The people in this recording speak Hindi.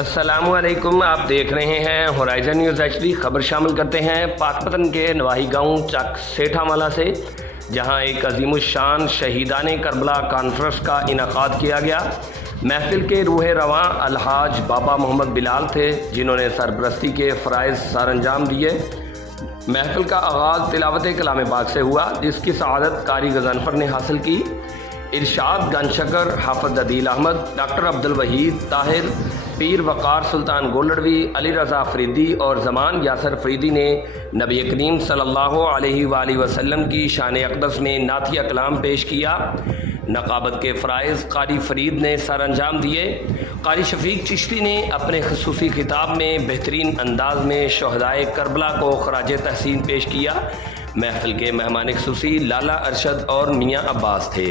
अस्सलामुअलैकुम, आप देख रहे हैं होराइजन न्यूज़ HD। खबर शामिल करते हैं पाकपतन के नवाही गांव चक सेठामाला से, जहां एक अजीमुशान शहीदान करबला कॉन्फ्रेंस का इनकाद किया गया। महफिल के रूह रवां अलहाज बाबा मोहम्मद बिलाल थे, जिन्होंने सरपरस्ती के फ़राइज़ सरअंजाम दिए। महफिल का आगाज़ तिलावत कलाम पाक से हुआ, जिसकी सआदत कारी गज़नफ़र ने हासिल की। इरशाद गनशकर, हाफिज अदील अहमद, डॉक्टर अब्दुल वहीद ताहिर, पीर वक़ार सुल्तान गोलड़वी, अली रज़ा अफरीदी और ज़मान यासर अफरीदी ने नबी करीम सल्लल्लाहु अलैहि वसल्लम की शान अक़दस में नातिया कलाम पेश किया। नक़ाबत के फ़राइज़ कारी फ़रीद ने सर अंजाम दिए। कारी शफ़ीक चिश्ती ने अपने ख़ुसूसी खिताब में बेहतरीन अंदाज में शहदाए करबला को ख़राज तहसीन पेश किया। महफिल के मेहमान ख़ुसूसी लाला अरशद और मियाँ अब्बास थे।